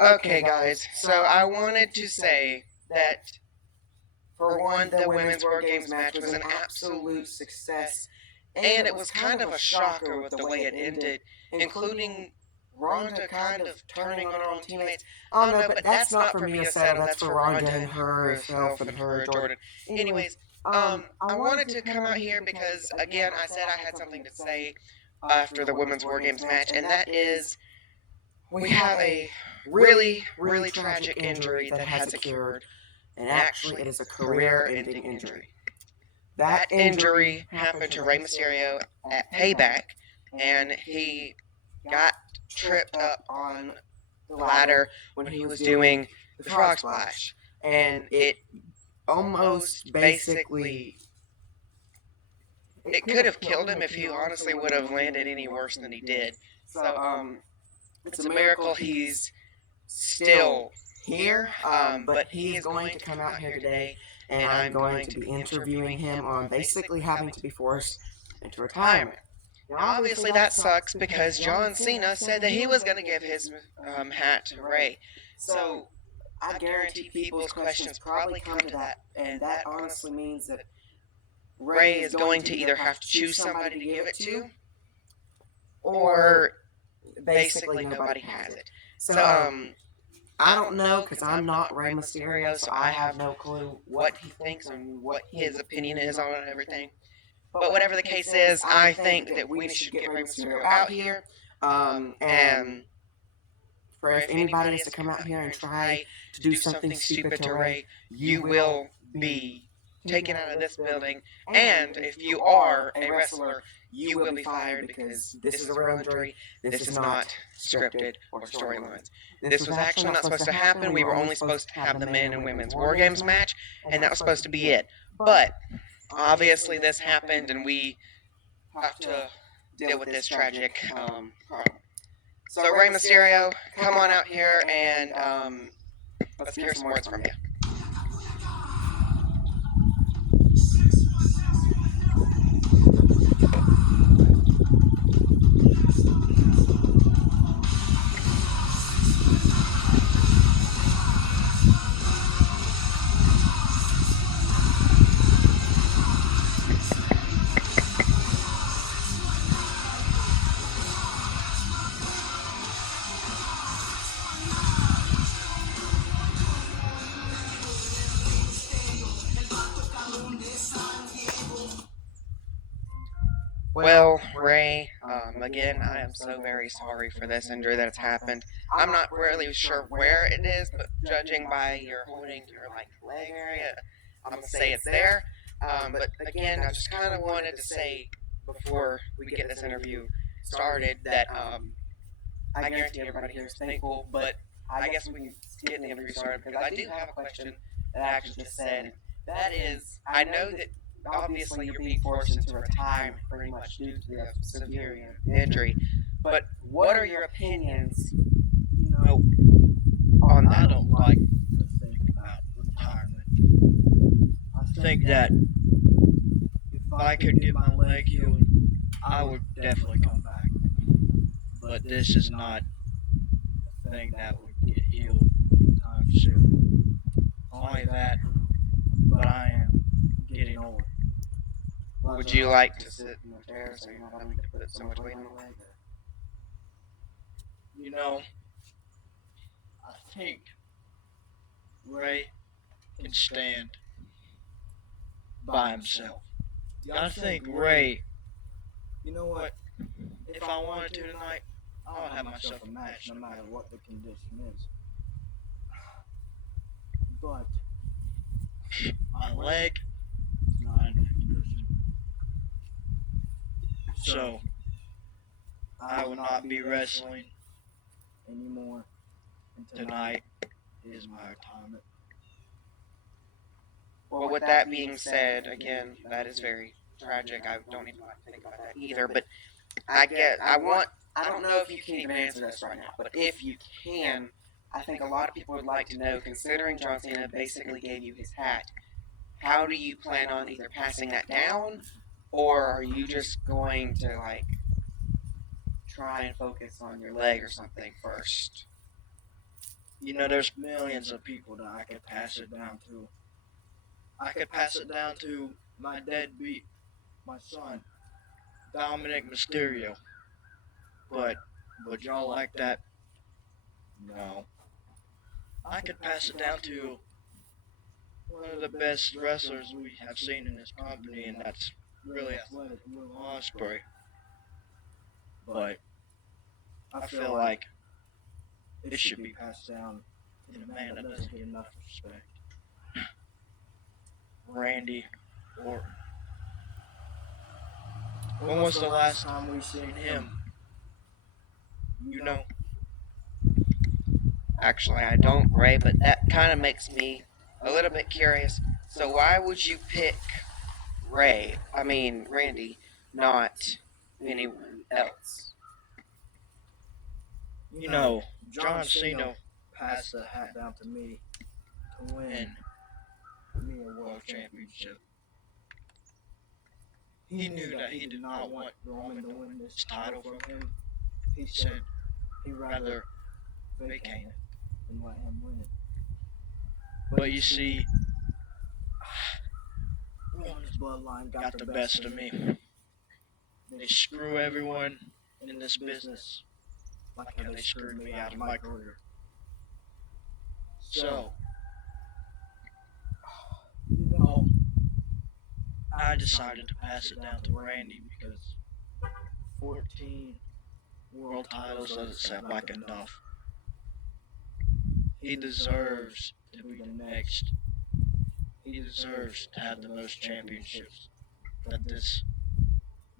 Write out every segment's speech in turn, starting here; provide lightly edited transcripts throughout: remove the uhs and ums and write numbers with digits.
Okay, guys, so I wanted to say that, for one, the Women's War Games match was an absolute success, and it was kind of a shocker with the way it ended, including Rhonda kind of turning on her own teammates. I don't know, but that's not for me to settle. That's for Rhonda and herself and her, Jordan. Anyways, I wanted to come out here because, again, I said I had something to say after the Women's War Games match, and that is we have a really, really tragic injury that hasn't cured, and actually it is a career-ending injury. That injury happened to Rey Mysterio at Payback, and he got tripped up on the ladder when he was doing the frog splash, and it almost basically, it could have killed him if he honestly would have landed any worse than he did. So, it's a miracle he's still here, but he is going to come out here today, and I'm going to be interviewing him on basically having to be forced into retirement. Now, obviously that sucks because John Cena said that he was going to give his hat to Rey. So I guarantee people's questions probably come to that, and that honestly means that Rey is going to either have to choose somebody to give it to, or basically nobody has it. So, I don't know, because I'm not Rey Mysterio, so I have no clue what he thinks and what his opinion is on everything. But whatever the case is, I think that we should get Rey Mysterio out here, and for if anybody is to come out here and try to do something stupid to Rey, you will be taken out of this building, and if you are a wrestler, you will be fired because this is a real injury. This is not scripted or storylines. This was actually not supposed to happen. We were only supposed to have the men and women's War Games match, and that was supposed to be it. But obviously this happened, and we have to deal with this tragic problem. So Rey Mysterio, come on out here, and let's hear some words from you. Well, Rey, again, I am so very sorry for this injury that's happened. I'm not really sure where it is, but judging by your holding your leg area, I'm gonna say it's there. But again, I just kind of wanted to say before we get this interview started that I guarantee everybody here is thankful. But I guess we can get the interview started because I do have a question that I actually just said. That is, I know that obviously you're being forced into retirement pretty much due to the severe injury, but what are your opinions, on that? I don't like to think about retirement. I think that if I could get my leg healed, I would definitely come back. But this is not a thing that would get healed anytime soon. Only that, but I am getting old. Would you like to sit in the chair so you're not having to put so much weight on the leg? You know, I think Rey can stand by himself. I think Rey, you know what? If I wanted to tonight, I would have myself a match no matter what the condition is. But my leg is not in a condition. So I will not be wrestling anymore. And tonight is my retirement. Well, with that being said, again, that is very tragic. I don't even like to think about that either. But I don't know if you can even answer this right now, but if you can, I think a lot of people would like to know, considering John Cena basically gave you his hat, how do you plan on either passing that down, or are you just going to, try and focus on your leg or something first? there's millions of people that I could pass it down to. I could pass it down to my deadbeat, my son, Dominic Mysterio. But would y'all like that? No. I could pass it down to one of the best wrestlers we have seen in this company, and that's really athletic, Will Ospreay. But I feel like it should be passed down to a man that doesn't get enough respect. Randy Orton. When was the last time we seen him? You know? Actually, I don't, Ray, but that kind of makes me a little bit curious. So why would you pick Randy, not anyone else? John Cena passed the hat down to me to win me a world championship. He knew that he did not want Roman to win this title from him. He said he'd rather vacate it than let him win it. But you see, Roman's bloodline got the best of me. They screw everyone in this business like how they screwed me out of my career. So, I decided to pass it down to Randy because 14 world titles doesn't sound like enough. He deserves to be the next. He deserves to have the most championships that this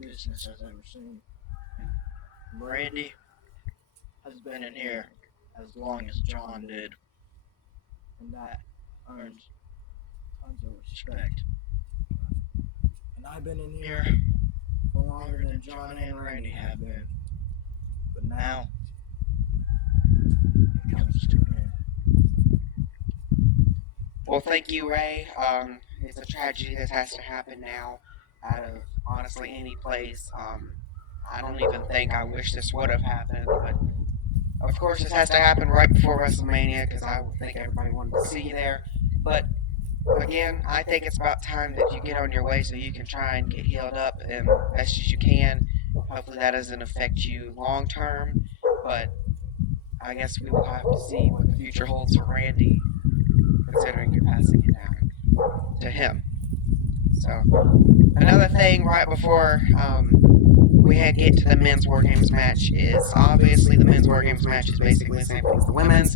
business has ever seen. Randy has been in here as long as John did, and that earns tons of respect. And I've been in here for longer than John and Randy have been. But now, it comes to an end. Well, thank you, Ray. It's a tragedy that has to happen now out of, honestly, any place. I don't even think I wish this would have happened, but of course this has to happen right before WrestleMania because I would think everybody wanted to see you there. But again, I think it's about time that you get on your way so you can try and get healed up as best as you can. Hopefully that doesn't affect you long term, but I guess we will have to see what the future holds for Randy, considering you're passing it down to him. So, another thing right before we get to the men's War Games match is obviously the men's War Games match is basically the same thing as the women's.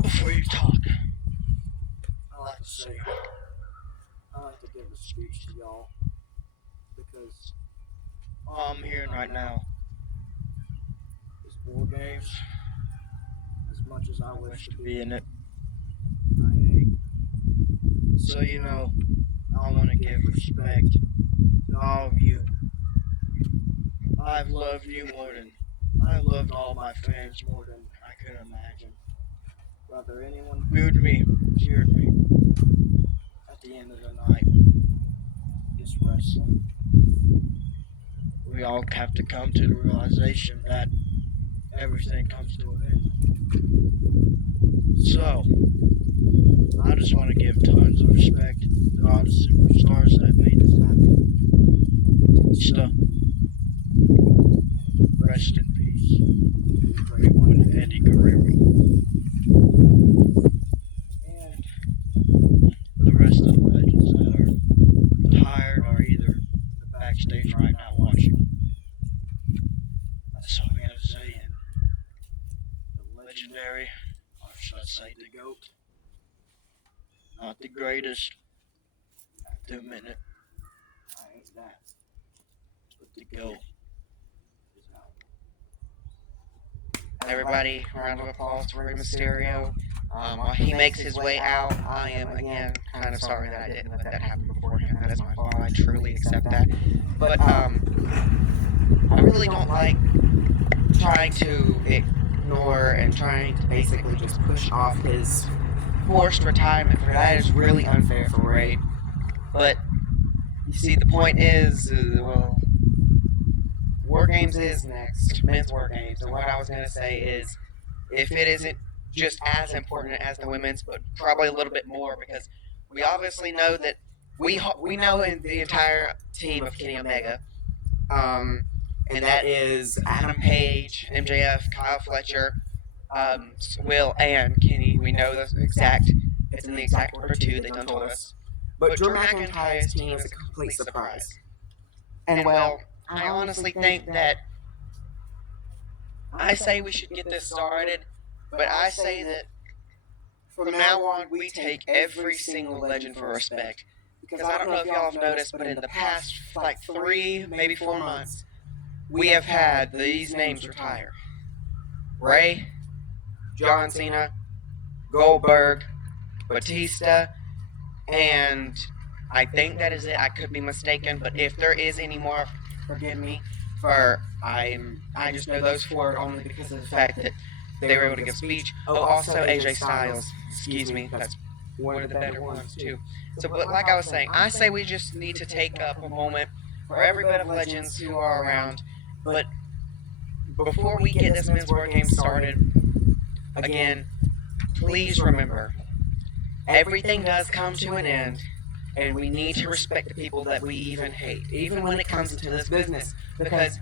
Before you talk, I like to say, I like to give a speech to y'all because all I'm hearing right now is War Games. As much as I wish to be in it, I ain't. So I want to give respect to all of you. I've loved you I've loved all my fans more than I could imagine. Whether anyone booed me, cheered me, at the end of the night, it's wrestling. We all have to come to the realization that everything comes to an end. So, I just want to give tons of respect to all the superstars that made this happen. Batista, rest in peace. Great one, Eddie Guerrero. And the rest of the legends that are tired or either in the backstage right now watching. That's all I'm going to say. And the legendary, or should I say the GOAT, not the greatest, 2 minute, I ain't that, but the GOAT is out. Everybody, round of applause for Rey Mysterio. While he makes his way out, I am, again, kind of sorry that I didn't let that happen beforehand. That is my fault. I truly accept that. But I really don't like trying to ignore and trying to basically just push off his forced retirement. For that is really unfair for Ray. But, you see, the point is, War Games is next. Men's War Games. And what I was going to say is, if it isn't just as important as the women's, but probably a little bit more, because we obviously know that we know in the entire team of Kenny Omega, and that is Adam Page, MJF, Kyle Fletcher, Will, and Kenny. We know the exact. It's in the exact order too. They done told us. But Drew McIntyre's team is a complete surprise. And well, I honestly think that I say we should get this started, but I say that from now on we take every single legend for respect. Because I don't know if y'all have noticed, but in the past like 3, maybe 4 months, we have had these names retire. Rey, John Cena, Goldberg, Batista, and I think that is it. I could be mistaken, but if there is any more, forgive me. For I just know those 4 only because of the fact that they were able to give speech. Oh, also AJ Styles. Excuse me, that's one of the better ones too. So, but like I was saying, I say we just need to take up a moment for every bit of legends who are around. But before we get this men's war game started, again, please remember, everything does come to an end, and we need to respect the people that we even hate, even when it comes into this business, because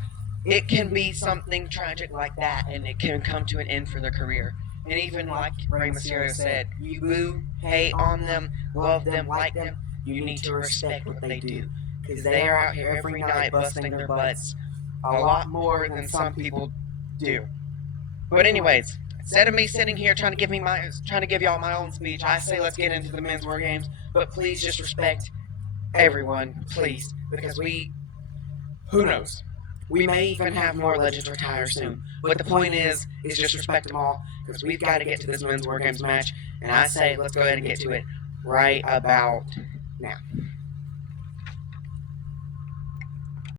it can be something tragic like that, and it can come to an end for their career. And even like Rey Mysterio said, you boo, hate on them, love them, like them, you need to respect what they do, because they are out here every night busting their butts a lot more than some people do. But anyways, instead of me sitting here trying to give y'all my own speech, I say let's get into the men's war games. But please just respect everyone, please, because who knows? We may even have more legends retire soon. But the point is just respect them all, because we've got to get to this men's war games match. And I say let's go ahead and get to it right about now.